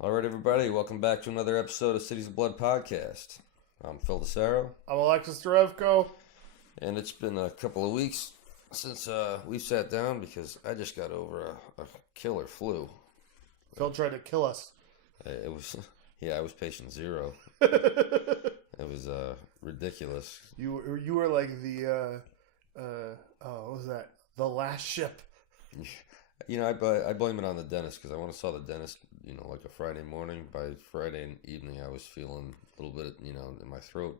All right, everybody, welcome back to another episode of Cities of Blood podcast. I'm Phil DeSaro, I'm Alexis Derevko. and it's been a couple of weeks since we've sat down because I just got over a killer flu. Phil tried to kill us. It was, I was patient zero. you It was ridiculous. were like the what was that? The last ship. I blame it on the dentist because I went and saw the dentist, like a Friday morning. By Friday evening, I was feeling a little bit, in my throat.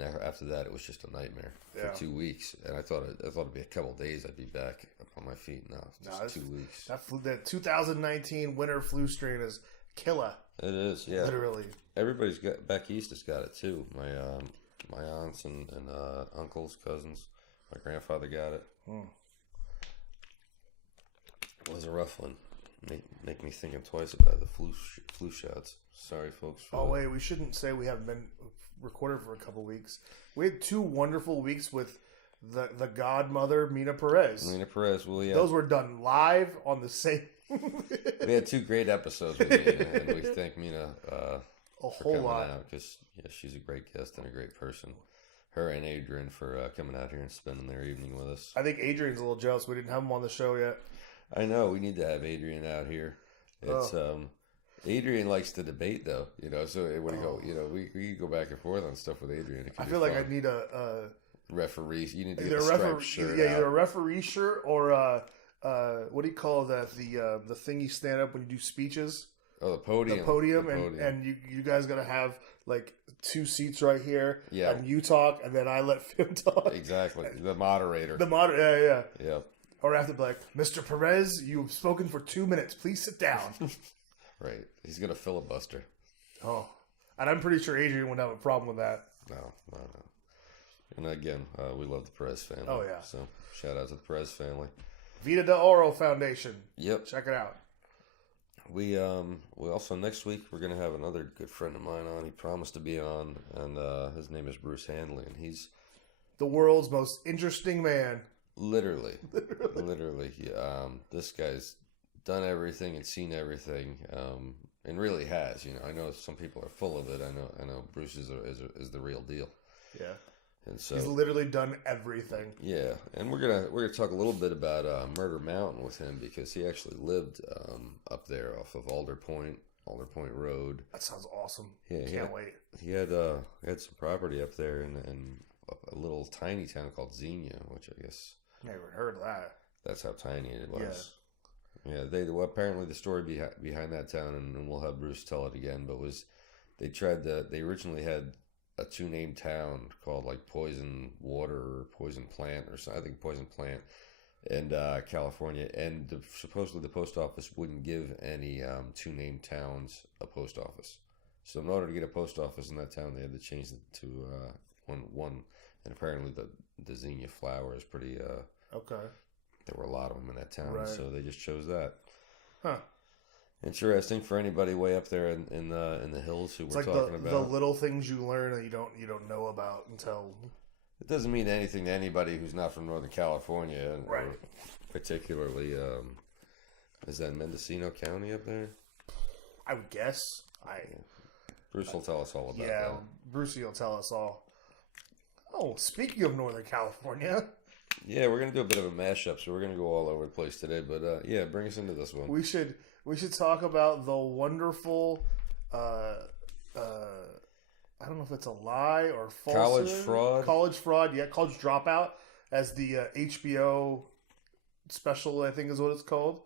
After that, it was just a nightmare for 2 weeks, and I thought it'd be a couple of days I'd be back up on my feet. No, just 2 weeks. That 2019 winter flu strain is killer. It is, yeah. Literally. Everybody's got back east has got it too. My aunts and uncles, cousins. My grandfather got it. It was a rough one. Make me thinking twice about the flu shots. Sorry, folks. Wait, we shouldn't say we haven't been recorded for a couple weeks. We had 2 wonderful weeks with the godmother, Mina Perez. Well, yeah. Those were done live on the same. We had 2 great episodes with Mina, and we thank Mina a for whole coming lot. out because she's a great guest and a great person. Her and Adrian for coming out here and spending their evening with us. I think Adrian's a little jealous we didn't have him on the show yet. I know we need to have Adrian out here. It's Adrian likes to debate though, So when we go back and forth on stuff with Adrian. I feel like I need a referee. You need to either get a striped shirt. either a referee shirt or what do you call that? The thing you stand up when you do speeches. Oh, the podium. The podium. And you guys gotta have like 2 seats right here. Yeah. And you talk, and then I let Phil talk. Exactly. The moderator. Yeah. Yep. Or after like, Mr. Perez, you've spoken for 2 minutes. Please sit down. Right. He's gonna filibuster. Oh, and I'm pretty sure Adrian wouldn't have a problem with that. No. And again, we love the Perez family. Oh yeah. So shout out to the Perez family. Vida de Oro Foundation. Yep. Check it out. We also next week we're gonna have another good friend of mine on. He promised to be on, and his name is Bruce Handley, and he's the world's most interesting man. Literally. This guy's done everything and seen everything, and really has. I know some people are full of it. I know Bruce is the real deal. Yeah. And so he's literally done everything. Yeah, and we're gonna talk a little bit about Murder Mountain with him because he actually lived up there off of Alder Point Road. That sounds awesome. Yeah, can't wait. He had some property up there in a little tiny town called Xenia, which I guess Never heard of that. That's how tiny it was. Yeah. Apparently the story behind that town, and we'll have Bruce tell it again. But they originally had a 2-name town called like Poison Water or Poison Plant or something. I think Poison Plant in California, and supposedly the post office wouldn't give any 2-name towns a post office. So in order to get a post office in that town, they had to change it to one. And apparently the Xenia flower is pretty. Okay. There were a lot of them in that town, right. So they just chose that. Huh. Interesting for anybody way up there in the hills who we're talking about. The little things you learn that you don't know about until. It doesn't mean anything to anybody who's not from Northern California, right? Or particularly, is that Mendocino County up there? I would guess. Bruce will tell us all about that. Yeah, Brucey will tell us all. Oh, speaking of Northern California. Yeah, we're going to do a bit of a mashup, so we're going to go all over the place today. But, bring us into this one. We should talk about the wonderful, I don't know if it's a lie or false. College fraud, yeah, college dropout, as the HBO special, I think is what it's called.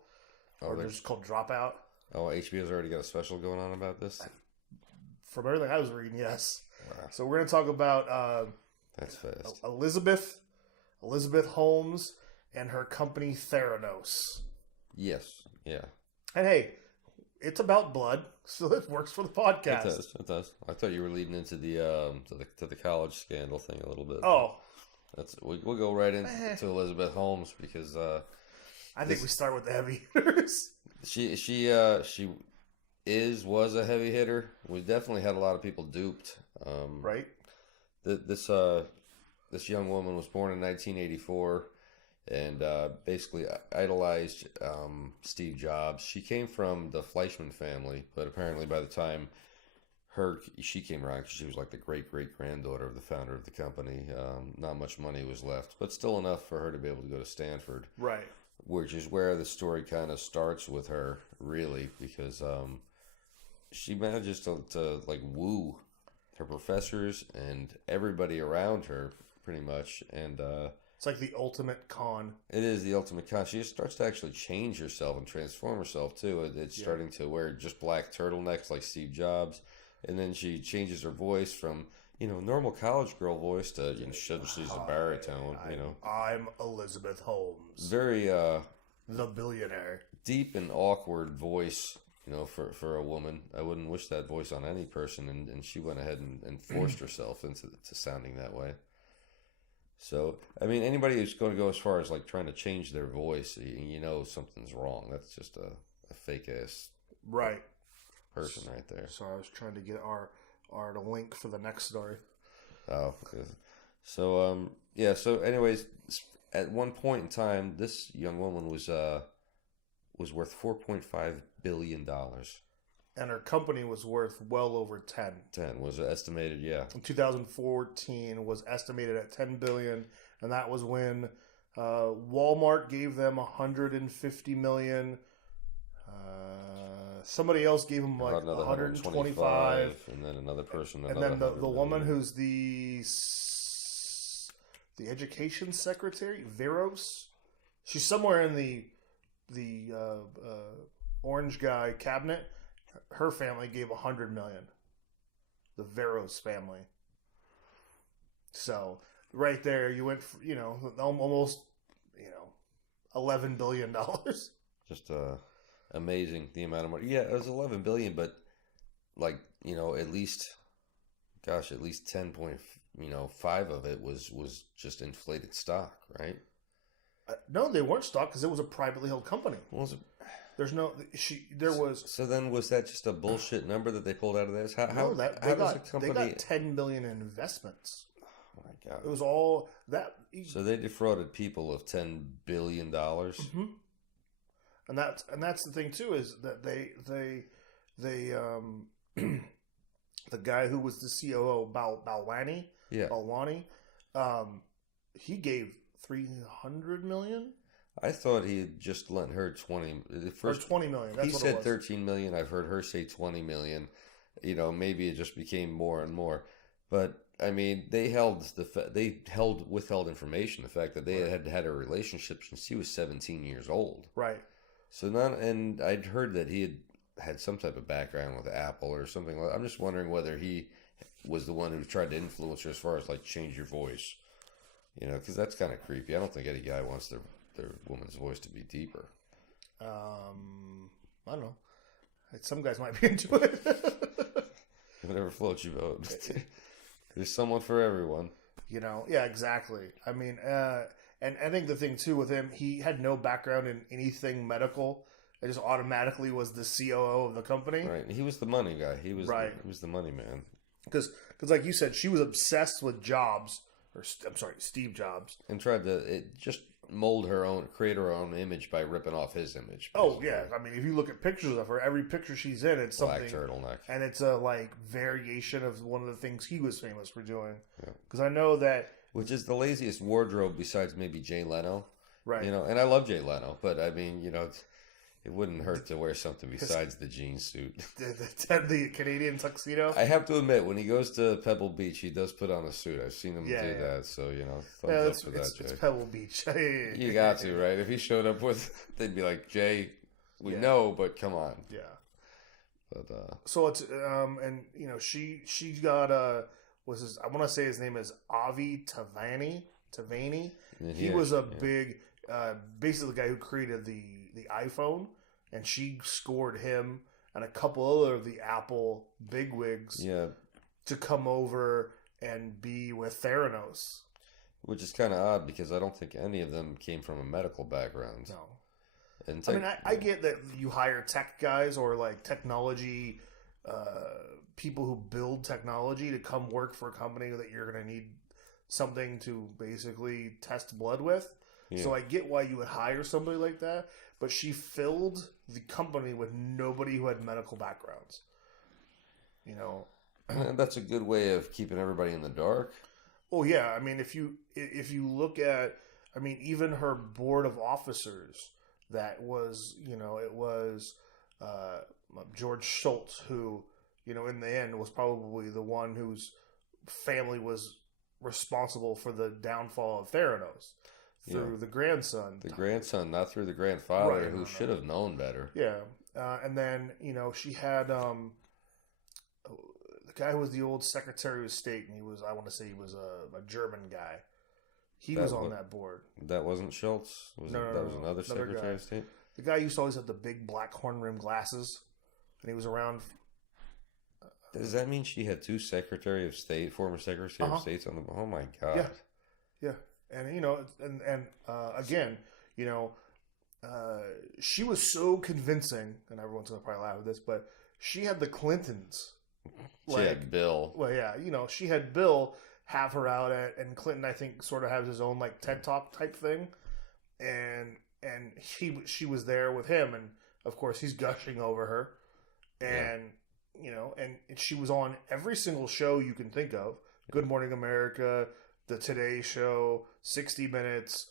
Or they're just called Dropout. Oh, HBO's already got a special going on about this? From everything I was reading, yes. Wow. So we're going to talk about... That's fast. Elizabeth Holmes and her company Theranos. Yes, yeah. And hey, it's about blood, so it works for the podcast. It does. I thought you were leading into the to the college scandal thing a little bit. Oh, we'll go right into Elizabeth Holmes because I think we start with the heavy hitters. She was a heavy hitter. We definitely had a lot of people duped. Right. This young woman was born in 1984 and basically idolized Steve Jobs. She came from the Fleischman family, but apparently by the time she came around, she was like the great-great-granddaughter of the founder of the company. Not much money was left, but still enough for her to be able to go to Stanford. Right. Which is where the story kind of starts with her, really, because she manages to like woo her professors and everybody around her, pretty much. And it's like the ultimate con. it is the ultimate con. She just starts to actually change herself and transform herself, too. It's starting to wear just black turtlenecks like Steve Jobs. And then she changes her voice from, normal college girl voice to, she's a baritone, I'm Elizabeth Holmes. Very, the billionaire. Deep and awkward voice, for a woman. I wouldn't wish that voice on any person, and she went ahead and forced herself into sounding that way. So, I mean, anybody who's going to go as far as, like, trying to change their voice, something's wrong. That's just a fake-ass right person right there. So I was trying to get our link for the next story. Oh, so So, anyways, at one point in time, this young woman was worth $4.5 billion. And her company was worth well over 10. 10 was estimated, yeah. In 2014 was estimated at 10 billion, and that was when Walmart gave them 150 million. Somebody else gave them like 125, and then another person. And then the woman who's the education secretary, Veros, she's somewhere in the orange guy cabinet. Her family gave 100 million. The Veros family. So right there, you went, almost, $11 billion. Just amazing the amount of money. Yeah, it was 11 billion, but like, at least 10.5 of it was just inflated stock, right? No, they weren't stock because it was a privately held company. Was it? So then was that just a bullshit number that they pulled out of this? They got 10 million in investments. Oh my god! It was all that. So they defrauded people of $10 billion. Mm-hmm. And that's the thing too, is that they the guy who was the COO, Balwani, he gave 300 million. I thought he had just lent her 20 million. That's he what said it was. 13 million. I've heard her say 20 million. Maybe it just became more and more. But I mean, they withheld information. The fact that they had a relationship since he was 17 years old. Right. So and I'd heard that he had some type of background with Apple or something. I'm just wondering whether he was the one who tried to influence her as far as like change your voice. Because that's kind of creepy. I don't think any guy wants their woman's voice to be deeper. I don't know. Some guys might be into it. Whatever floats your boat. There's someone for everyone. Yeah, exactly. I mean, and I think the thing too with him, he had no background in anything medical. It just automatically was the COO of the company. Right. He was the money guy. He was the money man. Because like you said, she was obsessed with Jobs. Steve Jobs. And tried to just create her own image by ripping off his image. Basically. Oh, yeah. I mean, if you look at pictures of her, every picture she's in, it's black something. Turtleneck. And it's a, variation of one of the things he was famous for doing. Because I know that... Which is the laziest wardrobe besides maybe Jay Leno. Right. And I love Jay Leno, but I mean, it wouldn't hurt to wear something besides the jean suit. The Canadian tuxedo? I have to admit, when he goes to Pebble Beach, he does put on a suit. I've seen him do that, so, thumbs up for that, Jay. It's Pebble Beach. You got to, right? If he showed up they'd be like, Jay, we know, but come on. Yeah. But, so it's, she got, I want to say his name is Avi Tavani. He was a big, basically the guy who created the iPhone, and she scored him and a couple other of the Apple bigwigs to come over and be with Theranos. Which is kind of odd because I don't think any of them came from a medical background. No. And I get that you hire tech guys or like technology people who build technology to come work for a company that you're going to need something to basically test blood with. Yeah. So I get why you would hire somebody like that, but she filled the company with nobody who had medical backgrounds. You know, and that's a good way of keeping everybody in the dark. Oh yeah, I mean, if you look at, I mean, even her board of officers, that was, you know, it was George Schultz, who, you know, in the end was probably the one whose family was responsible for the downfall of Theranos through the grandson. The grandson, not through the grandfather, who should have known better. Yeah, and then, you know, she had the guy who was the old Secretary of State, and I want to say he was a German guy. He was on that board. That wasn't Schultz? That was another Secretary guy. of State? The guy used to always have the big black horn-rimmed glasses, and he was around. Does that mean she had two Secretary of State, former Secretary of States on the... Oh, my God. Yeah. And, you know, and again, you know, she was so convincing, and everyone's going to probably laugh at this, but she had the Clintons. She had Bill. Well, yeah, you know, she had Bill have her out at, and Clinton, I think, sort of has his own, like, TED Talk type thing, and she was there with him, and, of course, he's gushing over her, and... You know, and she was on every single show you can think of. Good Morning America, The Today Show, 60 Minutes,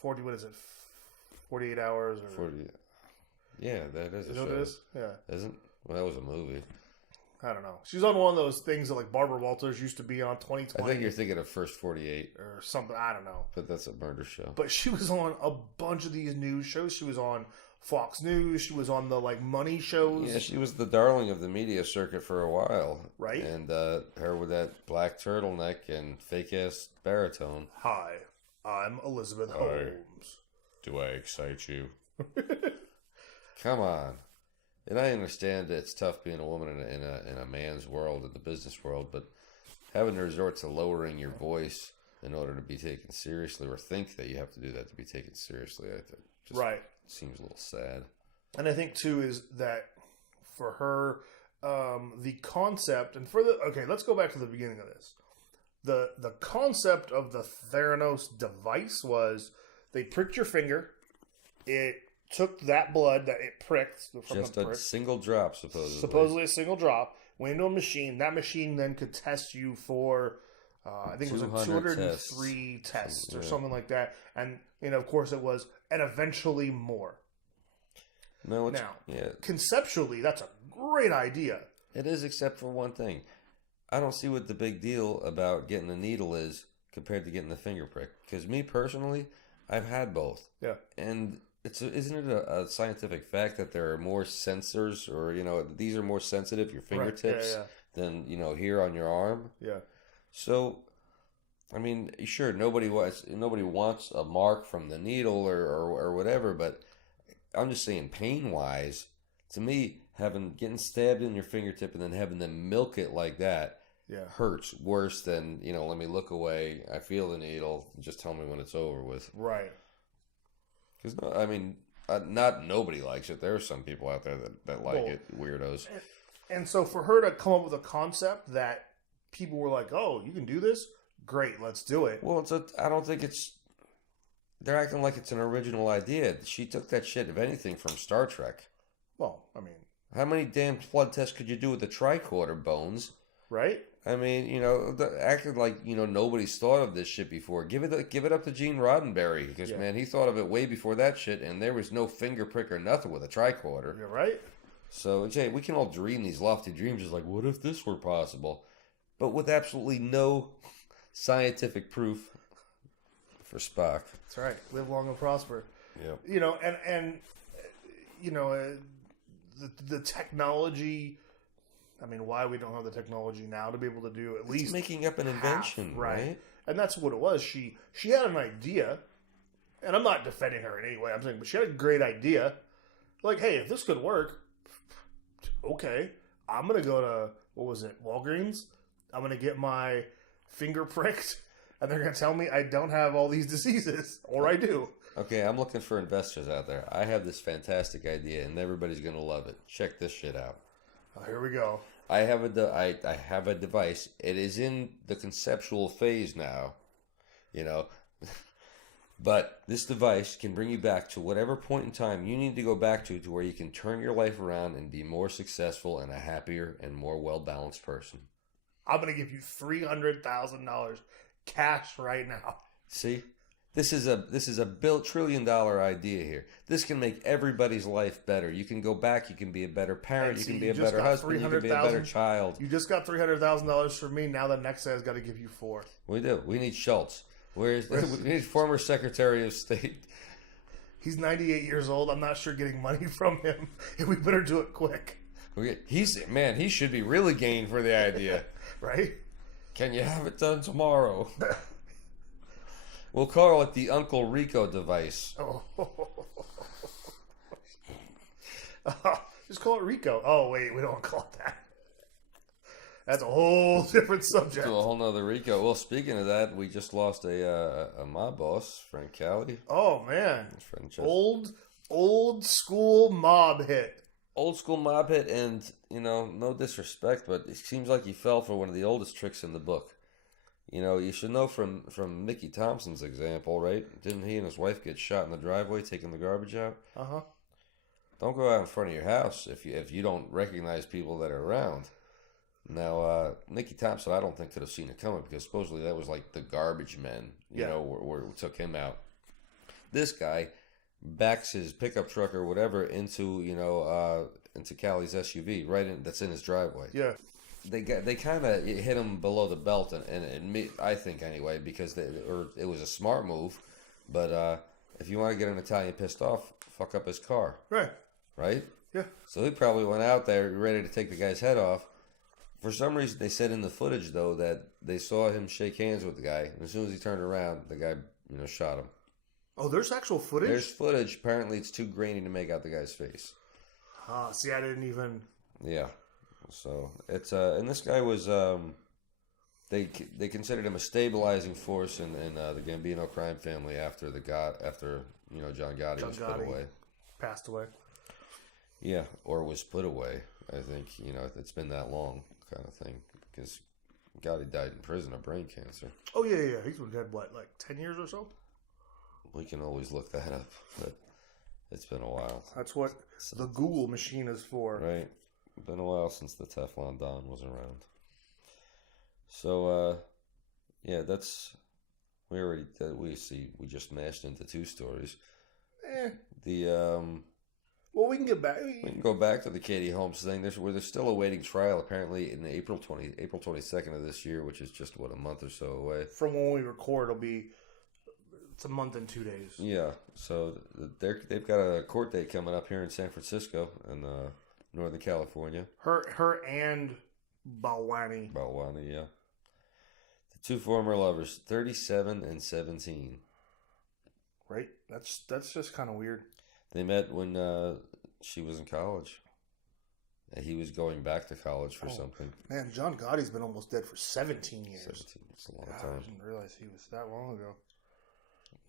40, what is it, 48 Hours? Or... 40. Yeah, that is a show. What it is? Yeah. Isn't? Well, that was a movie. I don't know. She's on one of those things that, like, Barbara Walters used to be on 2020. I think you're thinking of First 48. Or something. I don't know. But that's a murder show. But she was on a bunch of these news shows. She was on Fox News. She was on the, like, money shows. Yeah, she was the darling of the media circuit for a while. Right. And her with that black turtleneck and fake-ass baritone. Hi, I'm Elizabeth Holmes. Do I excite you? Come on. And I understand that it's tough being a woman in a man's world, in the business world, but having to resort to lowering your voice in order to be taken seriously, or think that you have to do that to be taken seriously, I think just seems a little sad. And I think too is that for her, the concept, and let's go back to the beginning of this. The concept of the Theranos device was they pricked your finger, it took that blood that it pricked from just a single drop, supposedly a single drop, went into a machine. That machine then could test you for I think it was like 203 tests or something like that, and you know, of course it was, and eventually more. Now, conceptually, that's a great idea. It is, except for one thing. I don't see what the big deal about getting a needle is compared to getting the finger prick. Because me personally, I've had both. Yeah, and isn't it a scientific fact that there are more sensors, or, you know, these are more sensitive, your fingertips, than, you know, here on your arm? Yeah. So, I mean, sure, nobody wants a mark from the needle or whatever, but I'm just saying, pain-wise, to me, getting stabbed in your fingertip and then having them milk it like that hurts worse than, you know, let me look away, I feel the needle, just tell me when it's over with. Right. Because, I mean, nobody likes it. There are some people out there that like it, weirdos. And so for her to come up with a concept that people were like, oh, you can do this? Great, let's do it. Well, I don't think it's... They're acting like it's an original idea. She took that shit, if anything, from Star Trek. Well, I mean... How many damn blood tests could you do with the tricorder, Bones? Right? I mean, you know, acted like, you know, nobody's thought of this shit before. Give it up to Gene Roddenberry, because, man, he thought of it way before that shit, and there was no finger prick or nothing with a tricorder. You're right. So, Jay, we can all dream these lofty dreams, just like, what if this were possible? But with absolutely no scientific proof for Spock. That's right. Live long and prosper. Yeah. You know, and you know, the technology... I mean, why we don't have the technology now to be able to do at least making up an invention, right? And that's what it was. She had an idea, and I'm not defending her in any way. I'm saying, but she had a great idea. Like, hey, if this could work, okay, I'm gonna go to Walgreens. I'm gonna get my finger pricked, and they're gonna tell me I don't have all these diseases, or I do. Okay, I'm looking for investors out there. I have this fantastic idea, and everybody's gonna love it. Check this shit out. Oh, here we go. I have a device. It is in the conceptual phase now. You know, But this device can bring you back to whatever point in time you need to go back to where you can turn your life around and be more successful and a happier and more well-balanced person. I'm going to give you $300,000 cash right now. See? This is a trillion-dollar idea here. This can make everybody's life better. You can go back. You can be a better parent. You can be a better husband. You can be a better child. You just got $300,000 from me. Now the next guy's got to give you $4. We do. We need Schultz. We need former Secretary of State. He's 98 years old. I'm not sure getting money from him. We better do it quick. He should be really game for the idea. Right? Can you have it done tomorrow? We'll call it the Uncle Rico device. Oh. Just call it Rico. Oh, wait, we don't want to call it that. That's a whole different subject. To a whole nother Rico. Well, speaking of that, we just lost a mob boss, friend Cali. Oh, man. Old school mob hit. Old school mob hit, and, no disrespect, but it seems like he fell for one of the oldest tricks in the book. You should know from Mickey Thompson's example, right? Didn't he and his wife get shot in the driveway taking the garbage out? Uh-huh. Don't go out in front of your house if you don't recognize people that are around. Now, Mickey Thompson, I don't think could have seen it coming because supposedly that was like the garbage men, where took him out. This guy backs his pickup truck or whatever into Cali's SUV that's in his driveway. Yeah. They kind of hit him below the belt, and I think anyway, because it was a smart move. But if you want to get an Italian pissed off, fuck up his car. Right? Yeah. So he probably went out there ready to take the guy's head off. For some reason, they said in the footage though that they saw him shake hands with the guy, and as soon as he turned around, the guy shot him. Oh, there's actual footage? There's footage. Apparently, it's too grainy to make out the guy's face. See, I didn't even. Yeah. So it's and this guy was they considered him a stabilizing force in the Gambino crime family after John Gotti was put away. Passed away. Yeah, or was put away. I think it's been that long, kind of thing, because Gotti died in prison of brain cancer. Oh yeah. He's been dead like 10 years or so. We can always look that up, but it's been a while. That's what the Google machine is for. Right. Been a while since the Teflon Don was around. So, we just mashed into two stories. Well, we can get back. We can go back to the Katie Holmes thing. They're still awaiting trial, apparently, in April 22nd of this year, which is just, a month or so away. From when we record, it's a month and 2 days. Yeah, so they've got a court date coming up here in San Francisco, and Northern California. Her and Balwani. Balwani, yeah. The two former lovers, 37 and 17. Right? That's just kind of weird. They met when she was in college. He was going back to college for something. Man, John Gotti's been almost dead for 17 years. 17. It's a long time. I didn't realize he was that long ago.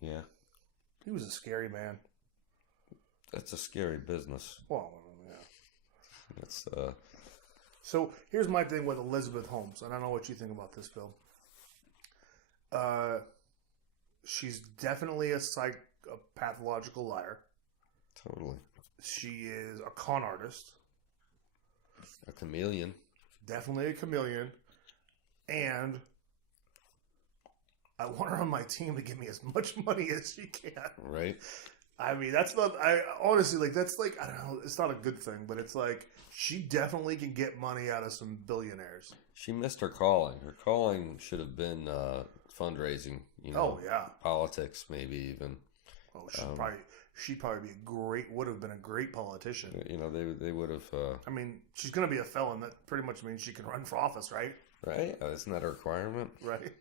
Yeah. He was a scary man. That's a scary business. Well, yeah. It's So here's my thing with Elizabeth Holmes, and I don't know what you think about this, Bill. She's definitely a pathological liar. Totally. She is a con artist. A chameleon. Definitely a chameleon. And I want her on my team to give me as much money as she can. Right. I mean, that's not, honestly, that's I don't know, it's not a good thing, but it's she definitely can get money out of some billionaires. She missed her calling. Her calling should have been fundraising, Oh, yeah. Politics, maybe even. Oh, she'd probably would have been a great politician. They would have. I mean, she's going to be a felon. That pretty much means she can run for office, right? Right? Isn't that a requirement? Right.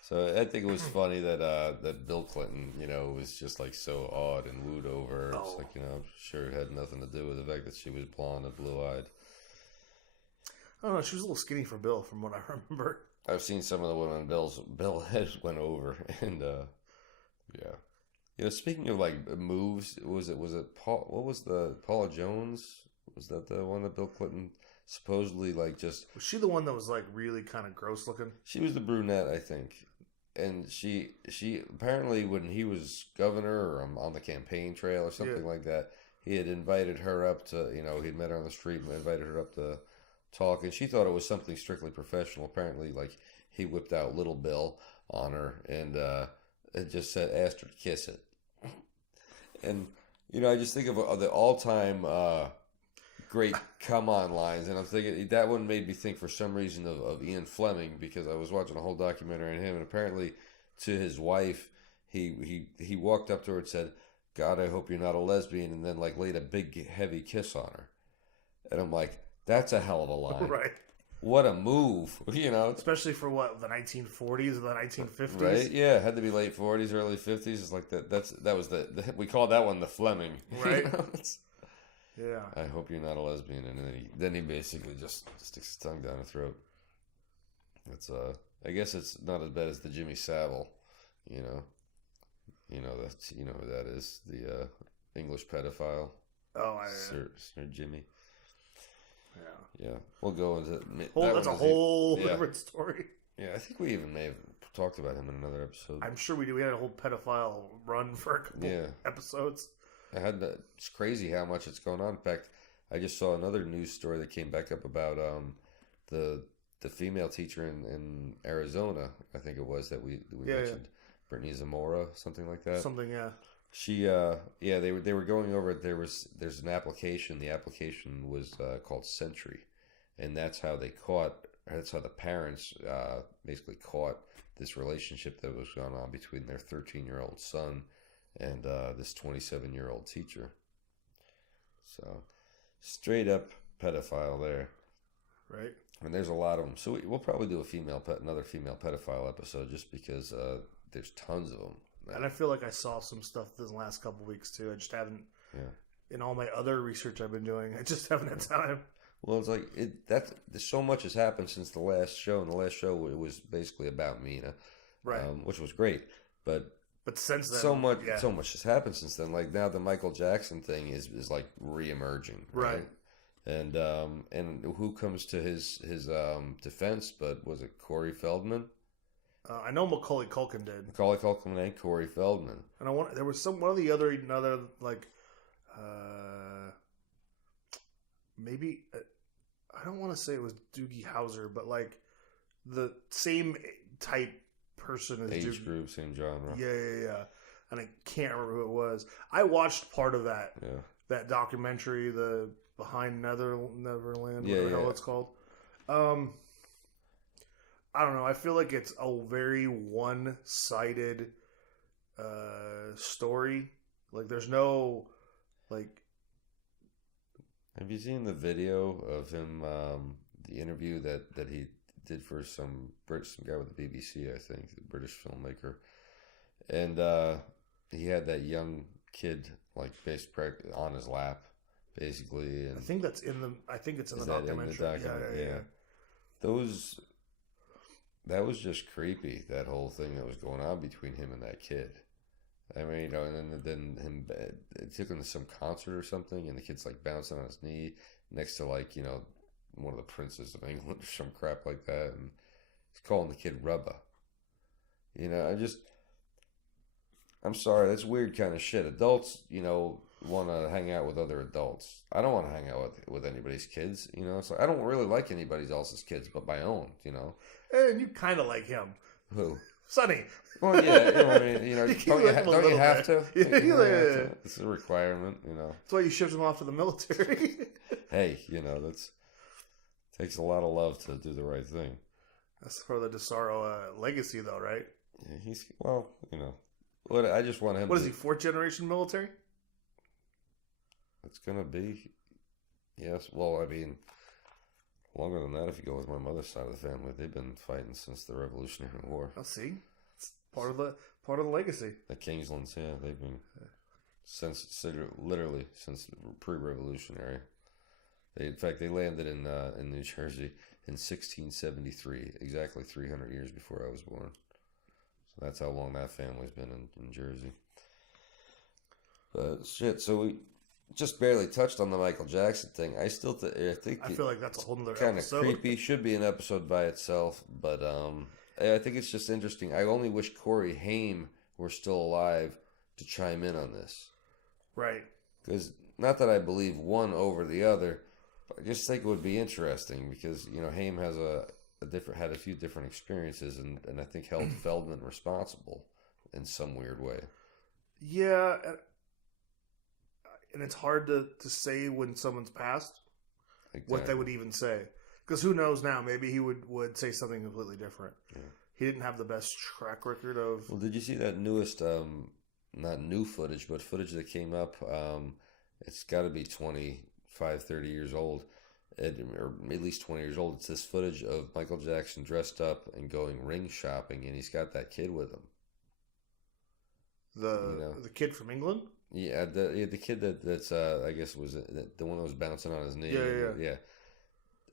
So I think it was funny that Bill Clinton, was just so awed and wooed over. Oh. It's I'm sure it had nothing to do with the fact that she was blonde and blue-eyed. I don't know. She was a little skinny for Bill, from what I remember. I've seen some of the women Bill has went over, and yeah. Speaking of moves, was it Paul? What was the Paula Jones? Was that the one that Bill Clinton supposedly just? Was she the one that was really kind of gross looking? She was the brunette, I think. and she apparently when he was governor or on the campaign trail or something like that, he had invited her up to, he'd met her on the street and invited her up to talk, and she thought it was something strictly professional. Apparently, like, he whipped out Little Bill on her and it just asked her to kiss it. And, I just think of the all-time great come on lines, and I'm thinking that one made me think for some reason of Ian Fleming, because I was watching a whole documentary on him, and apparently to his wife, he walked up to her and said, "God, I hope you're not a lesbian," and then like laid a big heavy kiss on her. And I'm like, that's a hell of a line. Right. What a move, Especially for what, the 1940s or the 1950s? Right? Yeah, it had to be late 40s, early 50s. It's like that was we called that one the Fleming. Right. Yeah. I hope you're not a lesbian, and then he basically just sticks his tongue down her throat. It's I guess it's not as bad as the Jimmy Savile, that's who that is, the English pedophile. Oh, Sir Jimmy. Yeah. We'll go into that's a whole different story. Yeah, I think we even may have talked about him in another episode. I'm sure we did. We had a whole pedophile run for a couple episodes. It's crazy how much it's going on. In fact, I just saw another news story that came back up about the female teacher in Arizona. I think it was that we mentioned, Brittany Zamora, something like that. Something, yeah. She they were going over it. There's an application. The application was called Sentry, and that's how the parents basically caught this relationship that was going on between their 13-year-old son and this 27-year-old teacher. So straight up pedophile there, right? And there's a lot of them. So we'll probably do another female pedophile episode, just because there's tons of them. And I feel like I saw some stuff this last couple of weeks too. I just haven't. Yeah. In all my other research I've been doing, I just haven't had time. Well, it's like so much has happened since the last show. And the last show, it was basically about Mina, right? Which was great, but since then, so much has happened since then. Like now, the Michael Jackson thing is like re-emerging, right? And who comes to his defense? But was it Corey Feldman? I know Macaulay Culkin did. Macaulay Culkin and Corey Feldman. And there was one of the another like, maybe I don't want to say it was Doogie Howser, but like the same type person as age group, same genre. Yeah. And I can't remember who it was. I watched part of that. Yeah. That documentary, the Behind Neverland, whatever the hell it's called. I don't know. I feel like it's a very one-sided story. Like, there's no, like... Have you seen the video of him, the interview that he did for some guy with the BBC, I think, the British filmmaker. And he had that young kid, like, on his lap, basically. And I think it's in the documentary. Yeah. That was just creepy, that whole thing that was going on between him and that kid. I mean, and then him, it took him to some concert or something, and the kid's like bouncing on his knee next to, like, one of the princes of England or some crap like that, and he's calling the kid Rubba. I'm sorry, that's weird kind of shit. Adults, want to hang out with other adults. I don't want to hang out with anybody's kids, It's like, I don't really like anybody else's kids but my own, And you kind of like him. Who? Sonny. Well, yeah, don't you have to? Yeah. It's a requirement, That's why you shipped him off to the military. Hey, that takes a lot of love to do the right thing. That's for the DeSaro legacy, though, right? Yeah, What I just want him. What is he? 4th generation military? It's gonna be. Yes. Well, I mean, longer than that if you go with my mother's side of the family. They've been fighting since the Revolutionary War. I'll see. It's part of the legacy. The Kingslands, yeah, they've been literally since pre-revolutionary. In fact, they landed in New Jersey in 1673, exactly 300 years before I was born. So that's how long that family's been in Jersey. But shit, so we just barely touched on the Michael Jackson thing. I still think I feel like that's a whole nother kind of episode. Creepy. Should be an episode by itself, but I think it's just interesting. I only wish Corey Haim were still alive to chime in on this. Right. Because not that I believe one over the other, but I just think it would be interesting because Haim has had a few different experiences and I think held Feldman responsible in some weird way. Yeah, and it's hard to say when someone's passed what they would even say. Because who knows now? Maybe he would say something completely different. Yeah. He didn't have the best track record of... Well, did you see that newest, not new footage, but footage that came up? It's got to be 25, 30 years old, or at least 20 years old. It's this footage of Michael Jackson dressed up and going ring shopping, and he's got that kid with him. The kid from England? Yeah, the kid that's I guess was the one that was bouncing on his knee. Yeah.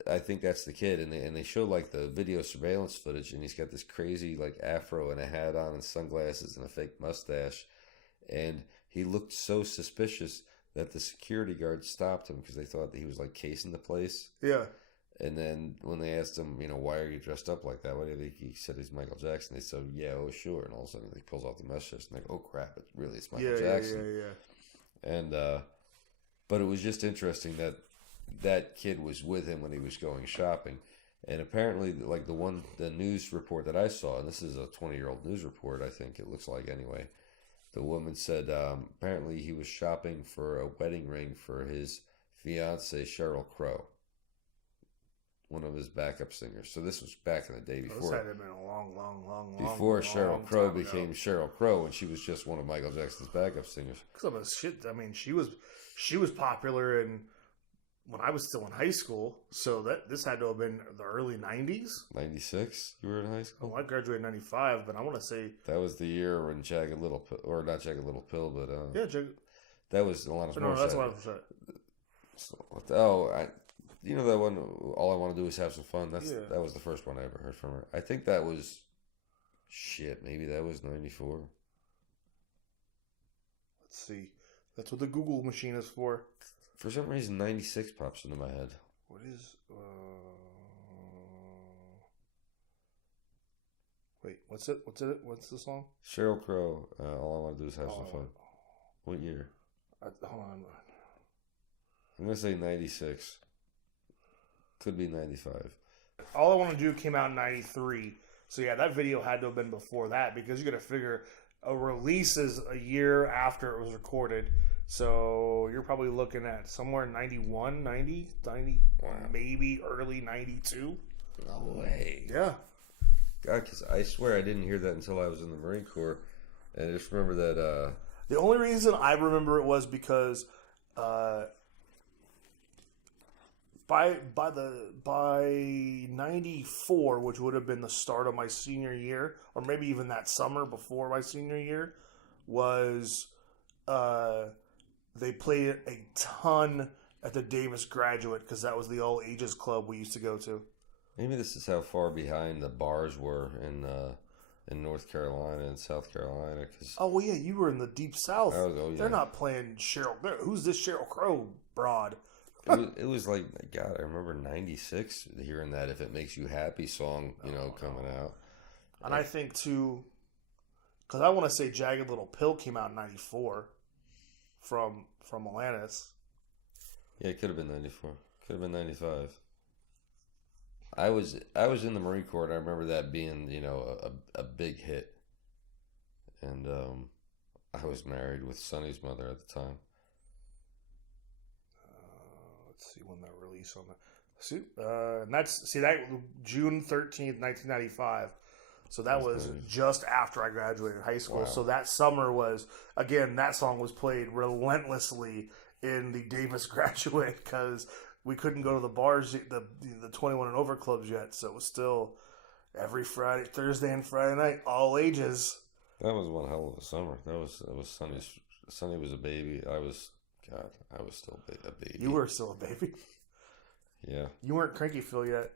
I think that's the kid, and they show like the video surveillance footage, and he's got this crazy like afro and a hat on and sunglasses and a fake mustache, and he looked so suspicious that the security guard stopped him because they thought that he was like casing the place. Yeah. And then when they asked him, why are you dressed up like that? He said he's Michael Jackson. They said, yeah, oh sure. And all of a sudden he pulls off the mustache and like, oh crap, it's Michael Jackson. Yeah. And but it was just interesting that kid was with him when he was going shopping. And apparently, like the news report that I saw, and this is a 20-year-old news report, I think it looks like anyway. The woman said apparently he was shopping for a wedding ring for his fiancée Sheryl Crow, one of his backup singers. So this was back in the day before. This had been a long before Sheryl Crow became Sheryl Crow, and she was just one of Michael Jackson's backup singers. Some of the shit. I mean, she was popular when I was still in high school. So this had to have been the early 90s. 96. You were in high school. Oh, I graduated in 95, but I want to say that was the year when Jagged Little Pill, or not Jagged Little Pill, but that was Alanis Morissette. No, that's what I said. That one, All I Want to Do Is Have Some Fun. That was the first one I ever heard from her. I think that was, maybe that was 94. Let's see. That's what the Google machine is for. For some reason, 96 pops into my head. What is, wait, what's it? What's the song? Sheryl Crow, All I Want to Do Is Have Some Fun. What year? Hold on. I'm going to say 96. Could be 95. All I Want to Do came out in 93. So yeah, that video had to have been before that because you got to figure a release is a year after it was recorded. So you're probably looking at somewhere 91, 90, wow. Maybe early 92. No way. Yeah. God, because I swear I didn't hear that until I was in the Marine Corps. And I just remember that... The only reason I remember it was because... By 94, which would have been the start of my senior year, or maybe even that summer before my senior year, was they played it a ton at the Davis Graduate because that was the all ages club we used to go to. Maybe this is how far behind the bars were in North Carolina and South Carolina. Oh well, yeah, you were in the deep South. They're not playing Sheryl. Who's this Sheryl Crow broad? It was like, God, I remember 96 hearing that If It Makes You Happy song, coming out. And I think, too, because I want to say Jagged Little Pill came out in 94 from Alanis. Yeah, it could have been 94. Could have been 95. I was in the Marine Corps, and I remember that being, a big hit. And I was married with Sonny's mother at the time. Let's see when that release on that. And that's that June 13th, 1995. So that was just after I graduated high school. Wow. So that summer that song was played relentlessly in the Davis Graduate because we couldn't go to the bars, the 21 and over clubs yet. So it was still every Thursday and Friday night, all ages. That was one hell of a summer. That was Sonny was a baby. I was still a baby. You were still a baby? Yeah. You weren't Cranky Phil yet.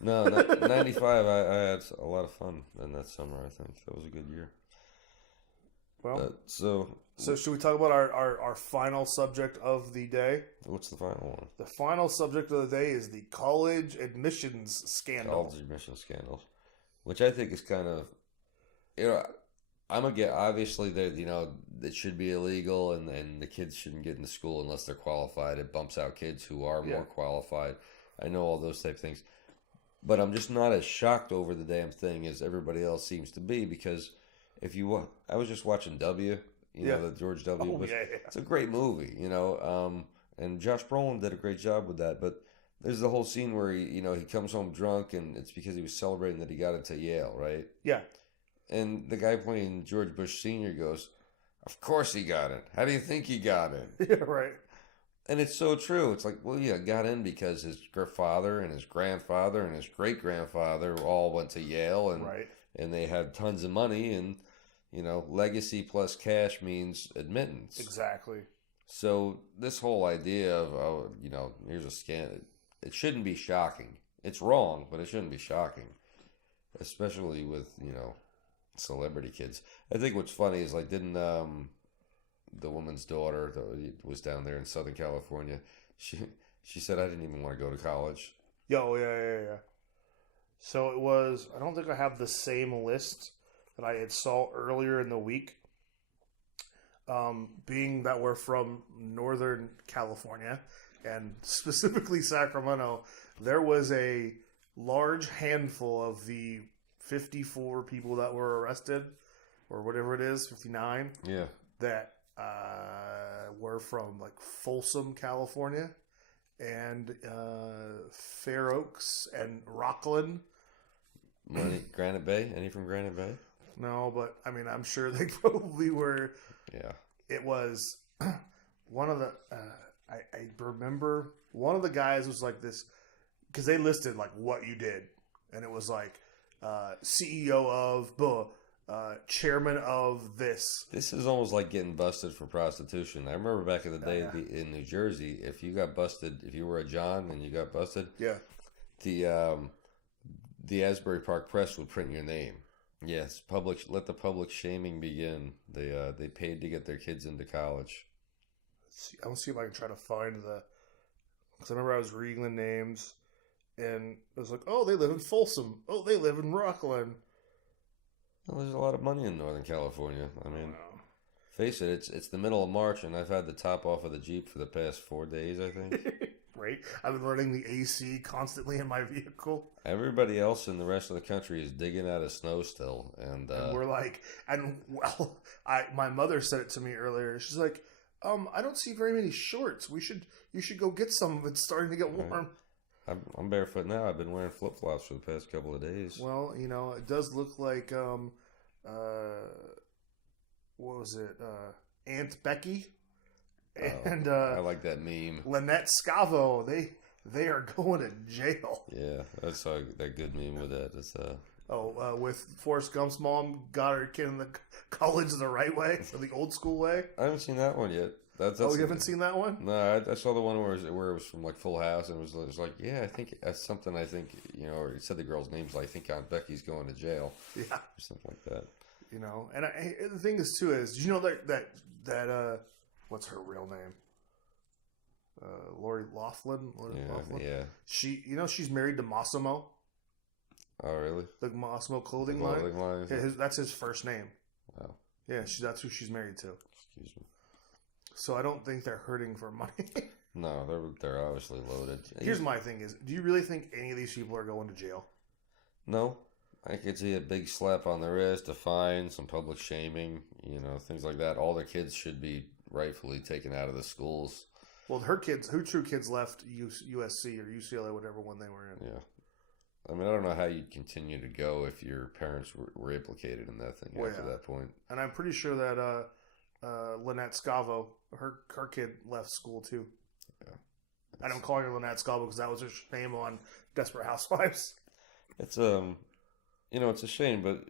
No, 95, I had a lot of fun in that summer, I think. That was a good year. Well, so should we talk about our final subject of the day? What's the final one? The final subject of the day is the college admissions scandal. College admissions scandal. which I think is kind of, you know, I'm gonna get obviously that it should be illegal and the kids shouldn't get into school unless they're qualified. It bumps out kids who are more qualified. I know all those type of things, but I'm just not as shocked over the damn thing as everybody else seems to be because I was just watching the George W. Bush. It's a great movie, and Josh Brolin did a great job with that. But there's the whole scene where he comes home drunk and it's because he was celebrating that he got into Yale, right? Yeah. And the guy playing George Bush Sr. goes, "Of course he got it. How do you think he got it?" Yeah, right. And it's so true. It's like, well, yeah, got in because his father and his grandfather and his great-grandfather all went to Yale, and they had tons of money, and, legacy plus cash means admittance. Exactly. So this whole idea of, here's a scam, it shouldn't be shocking. It's wrong, but it shouldn't be shocking, especially with, celebrity kids. I think what's funny is, like, didn't the woman's daughter that was down there in Southern California, she said, "I didn't even want to go to college." Yeah. So it was, I don't think I have the same list that I had saw earlier in the week. Being that we're from Northern California and specifically Sacramento, there was a large handful of the 54 people that were arrested, or whatever it is, 59. Yeah. That were from like Folsom, California, and Fair Oaks and Rockland. Granite Bay? Any from Granite Bay? No, but I mean, I'm sure they probably were. Yeah. It was one of the. I remember one of the guys was like this because they listed like what you did, and it was like CEO of chairman of this. This is almost like getting busted for prostitution. I remember back in the day in New Jersey, if you got busted, if you were a John and you got busted, the Asbury Park Press would print your name. Yes, let the public shaming begin. They paid to get their kids into college. I want to see if I can try to find because I remember I was reading the names, and it was like, oh, they live in Folsom. Oh, they live in Rockland. Well, there's a lot of money in Northern California. I mean, face it, it's the middle of March, and I've had the top off of the Jeep for the past 4 days, I think. Right? I've been running the AC constantly in my vehicle. Everybody else in the rest of the country is digging out of snow still. And we're like, my mother said it to me earlier. She's like, I don't see very many shorts. You should go get some. It's starting to get warm. I'm barefoot now. I've been wearing flip-flops for the past couple of days. Well, it does look like, what was it? Aunt Becky and I like that meme. Lynette Scavo. They are going to jail. Yeah, I saw that good meme with that. It's with Forrest Gump's mom got her kid in the college the right way, or the old school way. I haven't seen that one yet. You haven't seen that one? No, I saw the one where it was from like Full House, and it was like, yeah, I think that's something. I think or it said the girl's name's like, I think Aunt Becky's going to jail. Yeah, or something like that. And the thing is too is, did you know that what's her real name? Lori Loughlin. Yeah. She's married to Massimo. Oh, really? The Massimo clothing line. That's his first name. Wow. Yeah, that's who she's married to. Excuse me. So I don't think they're hurting for money. No, they're obviously loaded. Here's my thing is, do you really think any of these people are going to jail? No. I could see a big slap on the wrist, a fine, some public shaming, things like that. All their kids should be rightfully taken out of the schools. Well, her true kids left USC or UCLA, whatever one they were in. Yeah. I mean, I don't know how you'd continue to go if your parents were implicated in that thing after that point. And I'm pretty sure that Lynette Scavo, her kid left school too. Yeah. I don't call her Lynette Scavo because that was her name on Desperate Housewives. It's it's a shame, but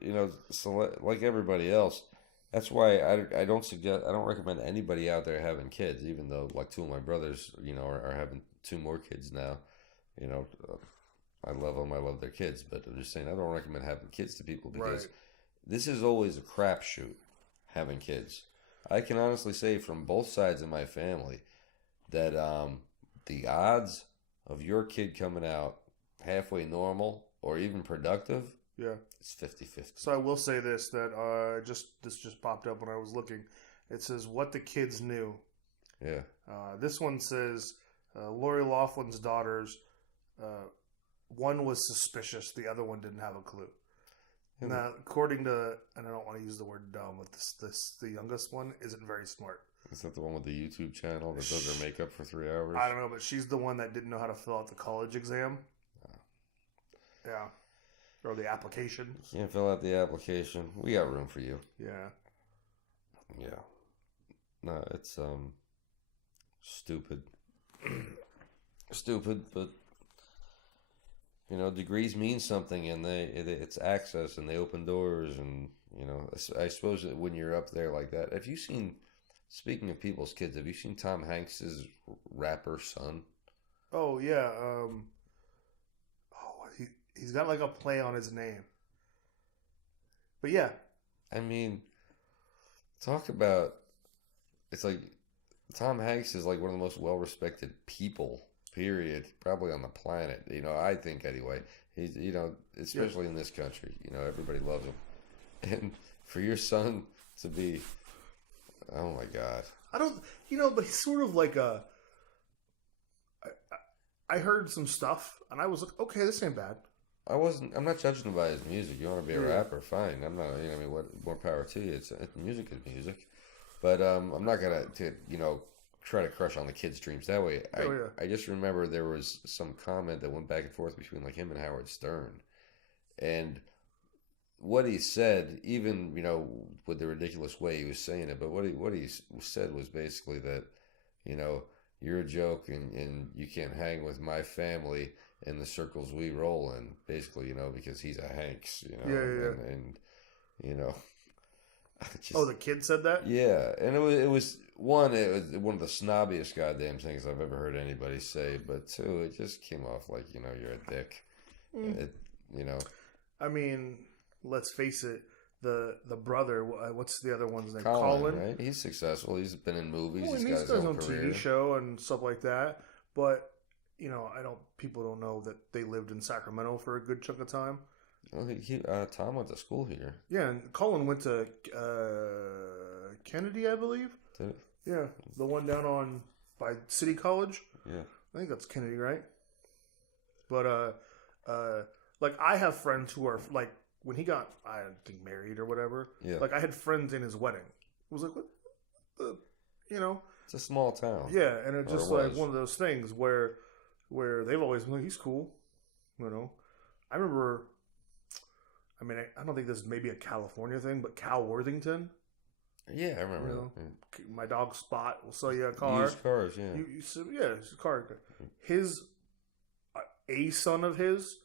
so like everybody else, that's why I don't recommend anybody out there having kids, even though like two of my brothers, are having 2 more kids now. I love them. I love their kids, but I'm just saying I don't recommend having kids to people because this is always a crapshoot, having kids. I can honestly say from both sides of my family that the odds of your kid coming out halfway normal or even productive Yeah. It's 50-50. So I will say this, that this just popped up when I was looking. It says, what the kids knew. Yeah. This one says, Lori Loughlin's daughters, one was suspicious, the other one didn't have a clue. Now, according to, and I don't want to use the word dumb, but the youngest one isn't very smart. Is that the one with the YouTube channel that does her makeup for 3 hours? I don't know, but she's the one that didn't know how to fill out the college exam. Yeah. Or the application. Can't fill out the application. We got room for you. Yeah. Yeah. No, it's stupid. Stupid, but you know, degrees mean something, and it's access, and they open doors, and you know, I suppose that when you're up there like that, have you seen? Speaking of people's kids, have you seen Tom Hanks's rapper son? Oh yeah. He's got like a play on his name. But yeah. I mean, talk about, it's like Tom Hanks is like one of the most well-respected people, period, probably on the planet. You know, I think anyway. He's, you know, especially in this country, you know, everybody loves him. And for your son to be, oh my God. I don't, you know, but he's sort of like a, I heard some stuff and I was like, okay, this ain't bad. I'm not judging him by his music. You want to be a rapper, fine. I'm not, you know, I mean, what more power to you? Music is music. But I'm not going to, you know, try to crush on the kids' dreams that way. I just remember there was some comment that went back and forth between like him and Howard Stern. And what he said, even, you know, with the ridiculous way he was saying it, but what he said was basically that, you know, you're a joke and you can't hang with my family in the circles we roll in, basically, you know, because he's a Hanks, you know, and you know, just, the kid said that? Yeah, and it was one of the snobbiest goddamn things I've ever heard anybody say, but two, it just came off like, you know, you're a dick. You know, I mean, let's face it. The brother, what's the other one's name? Colin, right? He's successful. He's been in movies. Well, he's got his own TV show and stuff like that. But you know, people don't know that they lived in Sacramento for a good chunk of time. Well, Tom went to school here. Yeah, and Colin went to Kennedy, I believe. Did it? Yeah, the one down by City College. Yeah, I think that's Kennedy, right? But like I have friends who are like, when he got, I think, married or whatever. Yeah. Like I had friends in his wedding. It was like, what the, you know? It's a small town. Yeah, and it's just like one of those things where they've always been like, he's cool, you know. I remember, I mean, I don't think this is maybe a California thing, but Cal Worthington. Yeah, I remember. You know, my dog Spot will sell you a car. Used cars, yeah. It's a car. His, a son of his,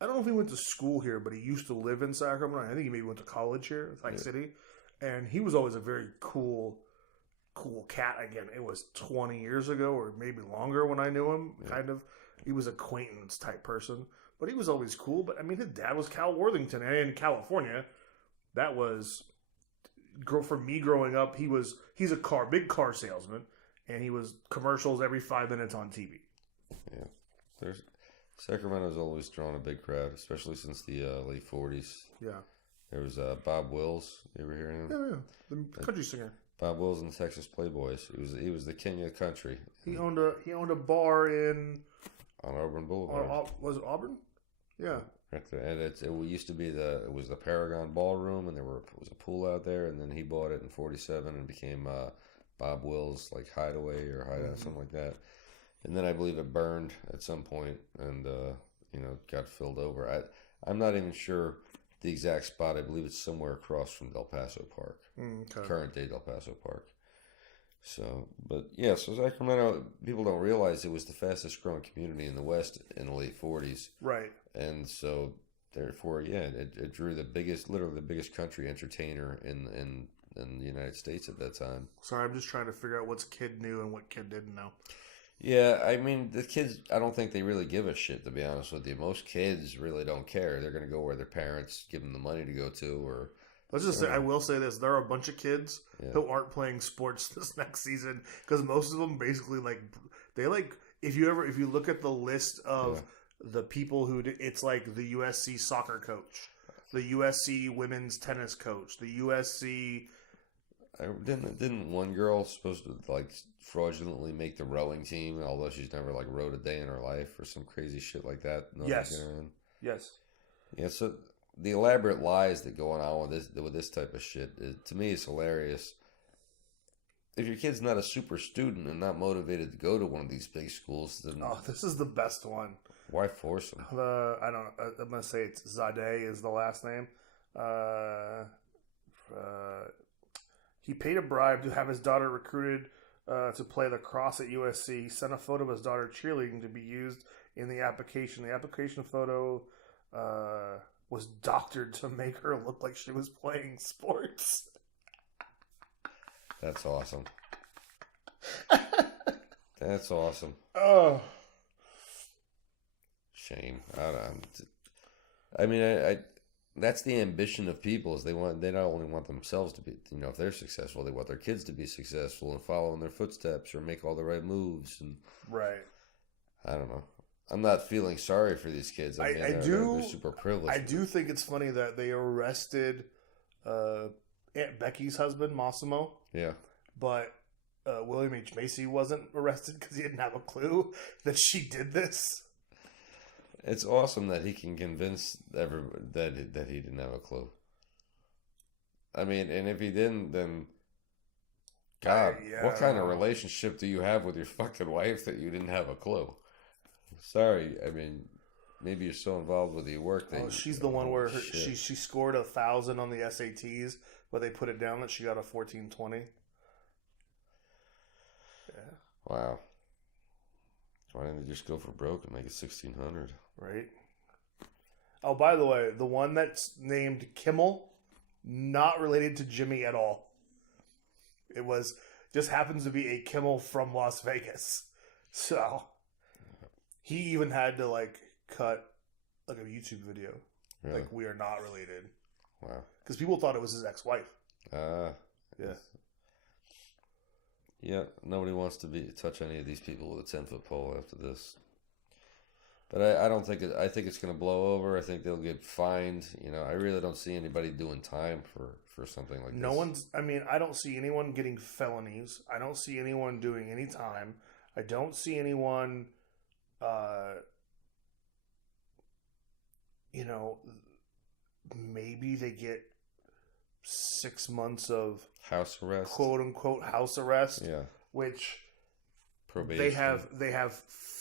I don't know if he went to school here, but he used to live in Sacramento. I think he maybe went to college here, City. And he was always a very cool cat. Again, it was 20 years ago or maybe longer when I knew him. Yeah. Kind of. He was acquaintance type person. But he was always cool. But, I mean, his dad was Cal Worthington. And in California, that was, for me growing up, he's a big car salesman. And he was commercials every 5 minutes on TV. Yeah. Sacramento's always drawn a big crowd, especially since the late 40s. Yeah. There was Bob Wills. You ever hear him? Yeah. The country singer. Bob Wills and the Texas Playboys. He was the king of the country. He owned a bar on Auburn Boulevard. Was it Auburn? Yeah. Right there. And it used to be it was the Paragon Ballroom, and was a pool out there, and then he bought it in 47 and became Bob Wills Hideaway or Hideout, something like that. And then I believe it burned at some point and, got filled over. I'm not even sure the exact spot. I believe it's somewhere across from Del Paso Park. Okay. Current day Del Paso Park. So, but yeah, so Sacramento, people don't realize it was the fastest growing community in the West in the late 40s. Right. And so, therefore, yeah, it drew literally the biggest country entertainer in the United States at that time. Sorry, I'm just trying to figure out what's kid knew and what kid didn't know. Yeah, I mean, the kids, I don't think they really give a shit, to be honest with you. Most kids really don't care. They're going to go where their parents give them the money to go to, or... Let's just say, I will say this, there are a bunch of kids who aren't playing sports this next season, because most of them basically, if you look at the list of the people it's like the USC soccer coach. the USC women's tennis coach, the USC. Didn't one girl supposed to like fraudulently make the rowing team, although she's never like rowed a day in her life or some crazy shit like that? Yes. Yeah. So the elaborate lies that go on with this type of shit, to me, is hilarious. If your kid's not a super student and not motivated to go to one of these big schools, then this is the best one. Why force them? I don't. I'm gonna say it's Zadeh is the last name. He paid a bribe to have his daughter recruited to play lacrosse at USC. He sent a photo of his daughter cheerleading to be used in the application. The application photo was doctored to make her look like she was playing sports. That's awesome. That's awesome. Oh. Shame. I mean, that's the ambition of people, is they not only want themselves to be, if they're successful, they want their kids to be successful and follow in their footsteps or make all the right moves. And right. I don't know. I'm not feeling sorry for these kids. They're super privileged. I do think it's funny that they arrested Aunt Becky's husband, Massimo. Yeah. But William H. Macy wasn't arrested because he didn't have a clue that she did this. It's awesome that he can convince everybody that he didn't have a clue. I mean, and if he didn't, then God, what kind of relationship do you have with your fucking wife that you didn't have a clue? Sorry, I mean, maybe you're so involved with your work that she's the one where she scored 1,000 on the SATs, but they put it down that she got a 1420. Yeah. Wow. Why didn't they just go for broke and make it 1,600? Right. Oh, by the way, the one that's named Kimmel, not related to Jimmy at all. It just happens to be a Kimmel from Las Vegas. So he even had to cut a YouTube video. Really? We are not related. Wow. Because people thought it was his ex-wife. Yeah. Yeah, nobody wants to touch any of these people with a 10-foot pole after this. But I don't think I think it's going to blow over. I think they'll get fined. I really don't see anybody doing time for something like this. I don't see anyone getting felonies. I don't see anyone doing any time. I don't see anyone, maybe they get 6 months of house arrest, quote unquote house arrest. Yeah, which probation. They have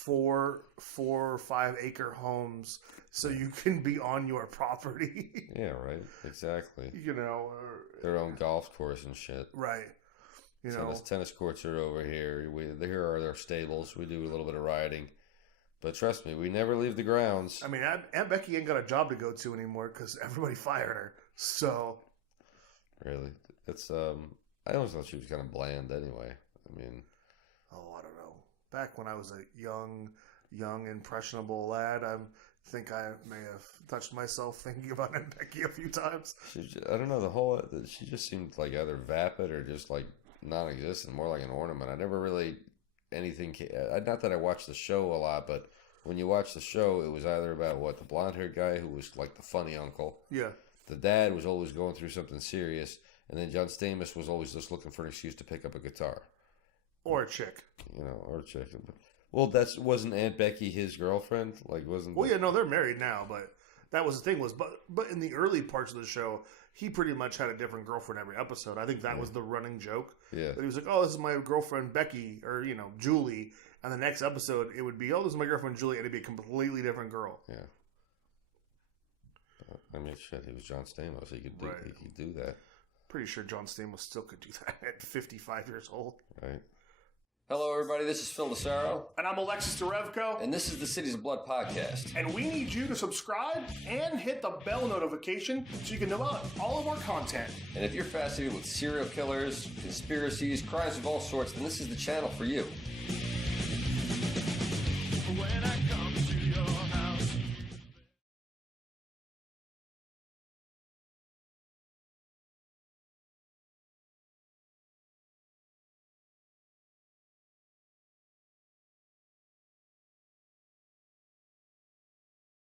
4 or 5 acre homes, so you can be on your property. Yeah, right. Exactly. Their own golf course and shit. Right. Tennis courts are over here. Here are their stables. We do a little bit of riding. But trust me, we never leave the grounds. I mean, Aunt Becky ain't got a job to go to anymore because everybody fired her. So. Really? It's, I always thought she was kind of bland anyway. I mean. Oh, I don't know. Back when I was a young, impressionable lad, I think I may have touched myself thinking about Aunt Becky a few times. I don't know, she just seemed like either vapid or just non-existent, more like an ornament. I never really not that I watched the show a lot, but when you watch the show, it was either about the blonde-haired guy who was like the funny uncle. Yeah. The dad was always going through something serious, and then John Stamos was always just looking for an excuse to pick up a guitar. Or a chick. Or a chick. Well, wasn't Aunt Becky his girlfriend? They're married now, but that was the thing but in the early parts of the show, he pretty much had a different girlfriend every episode. I think that was the running joke. Yeah. He was like, oh, this is my girlfriend Becky, or, Julie. And the next episode, it would be, oh, this is my girlfriend Julie, and it'd be a completely different girl. Yeah. I mean, shit, he was John Stamos. He could do that. Pretty sure John Stamos still could do that at 55 years old. Right. Hello, everybody. This is Phil Lucero. And I'm Alexis Derevko. And this is the Cities of Blood podcast. And we need you to subscribe and hit the bell notification so you can know about all of our content. And if you're fascinated with serial killers, conspiracies, crimes of all sorts, then this is the channel for you.